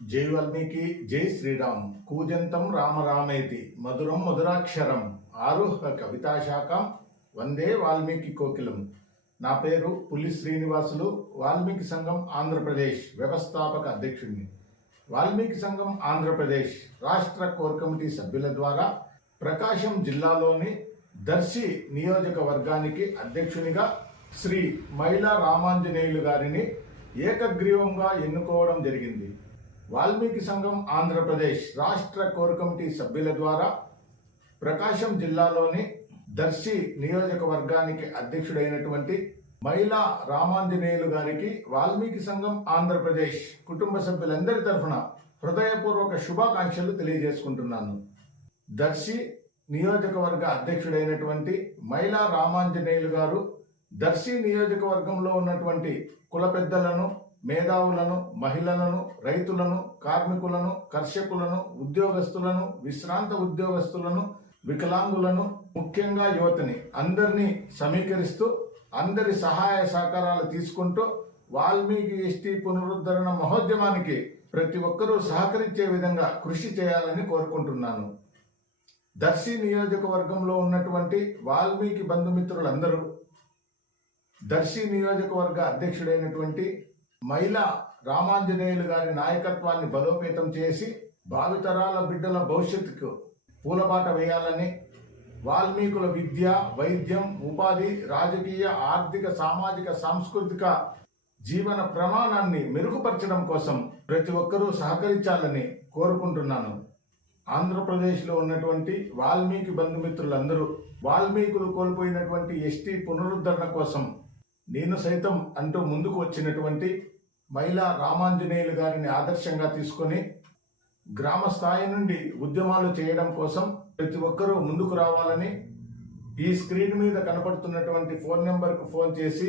జై వాల్మీకి, జై శ్రీరామ్. కూజంతం రామ రామేతి, మధురం మధురాక్షరం, ఆరుహ కవితాశాఖం, వందే వాల్మీకి కోకిలం. నా పేరు పులి శ్రీనివాసులు. వాల్మీకి సంఘం ఆంధ్రప్రదేశ్ వ్యవస్థాపక అధ్యక్షుడిని. వాల్మీకి సంఘం ఆంధ్రప్రదేశ్ రాష్ట్ర కోర్ కమిటీ సభ్యుల ద్వారా ప్రకాశం జిల్లాలోని దర్శి నియోజకవర్గానికి అధ్యక్షునిగా శ్రీ మైలా రామాంజనేయులు గారిని ఏకగ్రీవంగా ఎన్నుకోవడం జరిగింది. వాల్మీకి సంఘం ఆంధ్రప్రదేశ్ రాష్ట్ర కోర్ కమిటీ సభ్యుల ద్వారా ప్రకాశం జిల్లాలోని దర్శి నియోజకవర్గానికి అధ్యక్షుడైనటువంటి మైలా రామాంజనేయులు గారికి వాల్మీకి సంఘం ఆంధ్రప్రదేశ్ కుటుంబ సభ్యులందరి తరఫున హృదయపూర్వక శుభాకాంక్షలు తెలియజేసుకుంటున్నాను. దర్శి నియోజకవర్గ అధ్యక్షుడైనటువంటి మైలా రామాంజనేయులు గారు దర్శి నియోజకవర్గంలో ఉన్నటువంటి కుల పెద్దలను, మేధావులను, మహిళలను, రైతులను, కార్మికులను, కర్షకులను, ఉద్యోగస్తులను, విశ్రాంత ఉద్యోగస్తులను, వికలాంగులను, ముఖ్యంగా యువతని అందరినీ సమీకరిస్తూ అందరి సహాయ సహకారాలు తీసుకుంటూ వాల్మీకి ఎస్టీ పునరుద్ధరణ మహోద్యమానికి ప్రతి ఒక్కరూ సహకరించే విధంగా కృషి చేయాలని కోరుకుంటున్నాను. దర్శి నియోజకవర్గంలో ఉన్నటువంటి వాల్మీకి బంధుమిత్రులందరూ దర్శి నియోజకవర్గ అధ్యక్షుడైనటువంటి మైలా రామాంజనేయులు గారి నాయకత్వాన్ని బలోపేతం చేసి భావితరాల బిడ్డల భవిష్యత్తుకు పూలబాట వేయాలని, వాల్మీకుల విద్య, వైద్యం, ఉపాధి, రాజకీయ, ఆర్థిక, సామాజిక, సాంస్కృతిక జీవన ప్రమాణాన్ని మెరుగుపరచడం కోసం ప్రతి ఒక్కరూ సహకరించాలని కోరుకుంటున్నాను. ఆంధ్రప్రదేశ్లో ఉన్నటువంటి వాల్మీకి బంధుమిత్రులందరూ వాల్మీకులు కోల్పోయినటువంటి ఎస్టీ పునరుద్ధరణ కోసం నేను సైతం అంటూ ముందుకు వచ్చినటువంటి మైలా రామాంజనేయులు గారిని ఆదర్శంగా తీసుకొని గ్రామ స్థాయి నుండి ఉద్యమాలు చేయడం కోసం ప్రతి ఒక్కరూ ముందుకు రావాలని, ఈ స్క్రీన్ మీద కనపడుతున్నటువంటి ఫోన్ నెంబర్కు ఫోన్ చేసి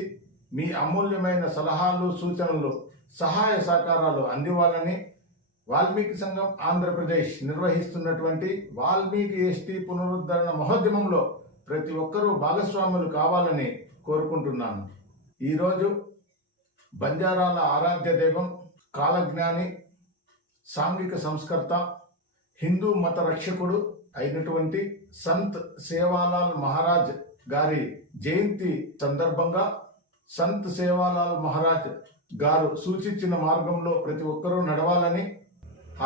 మీ అమూల్యమైన సలహాలు, సూచనలు, సహాయ సహకారాలు అందివ్వాలని వాల్మీకి సంఘం ఆంధ్రప్రదేశ్ నిర్వహిస్తున్నటువంటి వాల్మీకి ఎస్టీ పునరుద్ధరణ మహోద్యమంలో ప్రతి ఒక్కరూ భాగస్వాములు కావాలని కోరుకుంటున్నాను. ఈరోజు బంజారాల ఆరాధ్య దైవం, కాలజ్ఞాని, సాంఘిక సంస్కర్త, హిందూ మత రక్షకుడు అయినటువంటి సంత్ సేవాలాల్ మహారాజ్ గారి జయంతి సందర్భంగా సంత్ సేవాలాల్ మహారాజ్ గారు సూచించిన మార్గంలో ప్రతి ఒక్కరూ నడవాలని,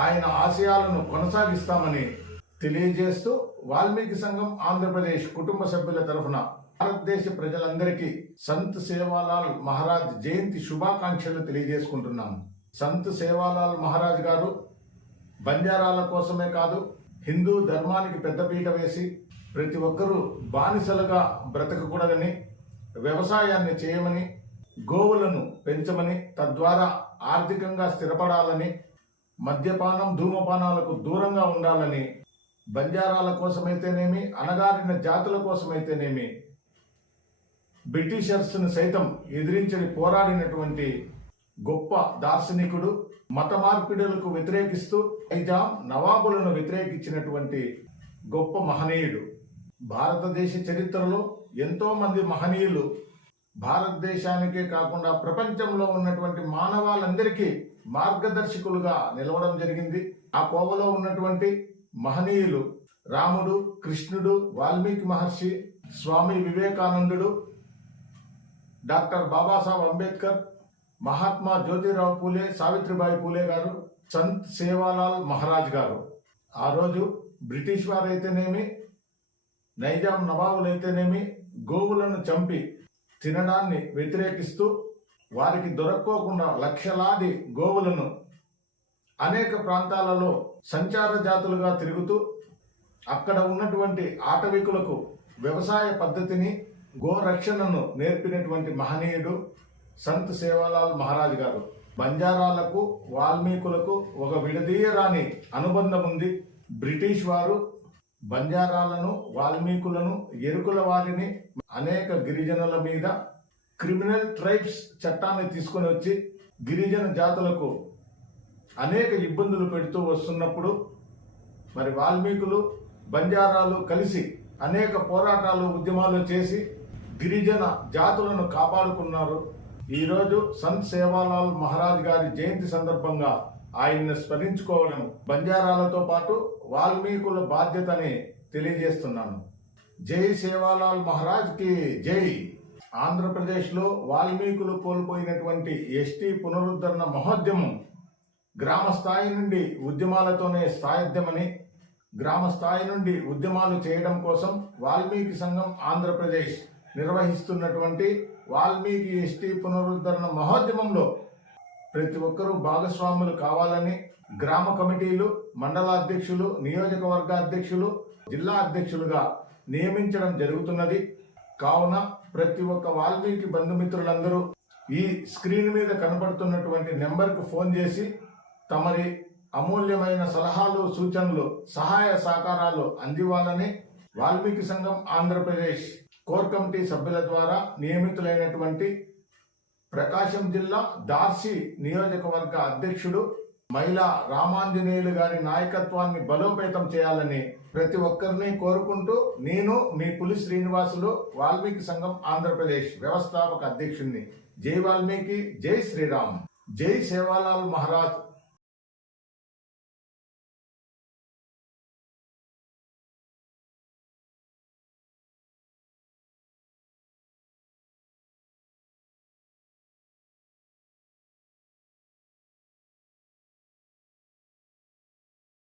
ఆయన ఆశయాలను కొనసాగిస్తామని తెలియజేస్తూ వాల్మీకి సంఘం ఆంధ్రప్రదేశ్ కుటుంబ సభ్యుల తరఫున భారతదేశ ప్రజలందరికీ సంత్ సేవాలాల్ మహారాజ్ జయంతి శుభాకాంక్షలు తెలియజేసుకుంటున్నాను. సంత్ సేవాలాల్ మహారాజ్ గారు బంజారాల కోసమే కాదు, హిందూ ధర్మానికి పెద్దపీట వేసి ప్రతి ఒక్కరూ బానిసలుగా బ్రతకకూడదని, వ్యవసాయాన్ని చేయమని, గోవులను పెంచమని, తద్వారా ఆర్థికంగా స్థిరపడాలని, మద్యపానం, ధూమపానాలకు దూరంగా ఉండాలని, బంజారాల కోసమైతేనేమి, అణగారిన జాతుల కోసమైతేనేమి బ్రిటిషర్స్ను సైతం ఎదిరించి పోరాడినటువంటి గొప్ప దార్శనికుడు, మత మార్పిడులకు వ్యతిరేకిస్తూ నైజాం నవాబులను వ్యతిరేకించినటువంటి గొప్ప మహనీయుడు. భారతదేశ చరిత్రలో ఎంతో మంది మహనీయులు భారతదేశానికే కాకుండా ప్రపంచంలో ఉన్నటువంటి మానవాళందరికీ మార్గదర్శకులుగా నిలవడం జరిగింది. ఆ కోవలో ఉన్నటువంటి మహనీయులు రాముడు, కృష్ణుడు, వాల్మీకి మహర్షి, స్వామి వివేకానందుడు, డాక్టర్ బాబాసాహెబ్ అంబేద్కర్, మహాత్మా జ్యోతిరావు పూలే, సావిత్రిబాయి పూలే గారు, సంత్ సేవాలాల్ మహారాజ్ గారు. ఆ రోజు బ్రిటిష్ వారైతేనేమి, నైజాం నవాబులైతేనేమి గోవులను చంపి తినడాన్ని వ్యతిరేకిస్తూ వారికి దొరక్కోకుండా లక్షలాది గోవులను అనేక ప్రాంతాలలో సంచార జాతులుగా తిరుగుతూ అక్కడ ఉన్నటువంటి ఆటవికులకు వ్యవసాయ పద్ధతిని, గోరక్షణను నేర్పినటువంటి మహనీయుడు సంత్ సేవాలాల్ మహారాజ్ గారు. బంజారాలకు, వాల్మీకులకు ఒక విడదీయరాని అనుబంధం ఉంది. బ్రిటిష్ వారు బంజారాలను, వాల్మీకులను, ఎరుకుల వారిని, అనేక గిరిజనుల మీద క్రిమినల్ ట్రైబ్స్ చట్టాన్ని తీసుకొని వచ్చి గిరిజన జాతులకు అనేక ఇబ్బందులు పెడుతూ వస్తున్నప్పుడు మరి వాల్మీకులు, బంజారాలు కలిసి అనేక పోరాటాలు, ఉద్యమాలు చేసి గిరిజన జాతులను కాపాడుకున్నారు. ఈరోజు సంత్ సేవాలాల్ మహారాజ్ గారి జయంతి సందర్భంగా ఆయన్ని స్మరించుకోవడం బంజారాలతో పాటు వాల్మీకుల బాధ్యతని తెలియజేస్తున్నాను. జై సేవాలాల్ మహారాజ్ కి జై. ఆంధ్రప్రదేశ్లో వాల్మీకులు కోల్పోయినటువంటి ఎస్టీ పునరుద్ధరణ మహోద్యమం గ్రామ స్థాయి నుండి ఉద్యమాలతోనే సాధ్యమని, గ్రామ స్థాయి నుండి ఉద్యమాలు చేయడం కోసం వాల్మీకి సంఘం ఆంధ్రప్రదేశ్ నిర్వహిస్తున్నటువంటి వాల్మీకి ఎస్టీ పునరుద్ధరణ మహోద్యమంలో ప్రతి ఒక్కరూ భాగస్వాములు కావాలని గ్రామ కమిటీలు, మండలాధ్యక్షులు, నియోజకవర్గ అధ్యక్షులు, జిల్లా అధ్యక్షులుగా నియమించడం జరుగుతున్నది. కావున ప్రతి ఒక్క వాల్మీకి బంధుమిత్రులందరూ ఈ స్క్రీన్ మీద కనబడుతున్నటువంటి నెంబర్కు ఫోన్ చేసి తమరి అమూల్యమైన సలహాలు, సూచనలు, సహాయ సహకారాలు అందివ్వాలని వాల్మీకి సంఘం ఆంధ్రప్రదేశ్ కోర్ కమిటీ సభ్యుల ద్వారా నియమితులైనటువంటి ప్రకాశం జిల్లా దార్సి నియోజకవర్గ అధ్యక్షుడు మైలా రామాంజనేయులు గారి నాయకత్వాన్ని బలోపేతం చేయాలని ప్రతి ఒక్కరిని కోరుకుంటూ, నేను మీ పులి శ్రీనివాసులు, వాల్మీకి సంఘం ఆంధ్రప్రదేశ్ వ్యవస్థాపక అధ్యక్షుడిని. జై వాల్మీకి, జై శ్రీరామ్, జై సేవాలాల్ మహారాజ్.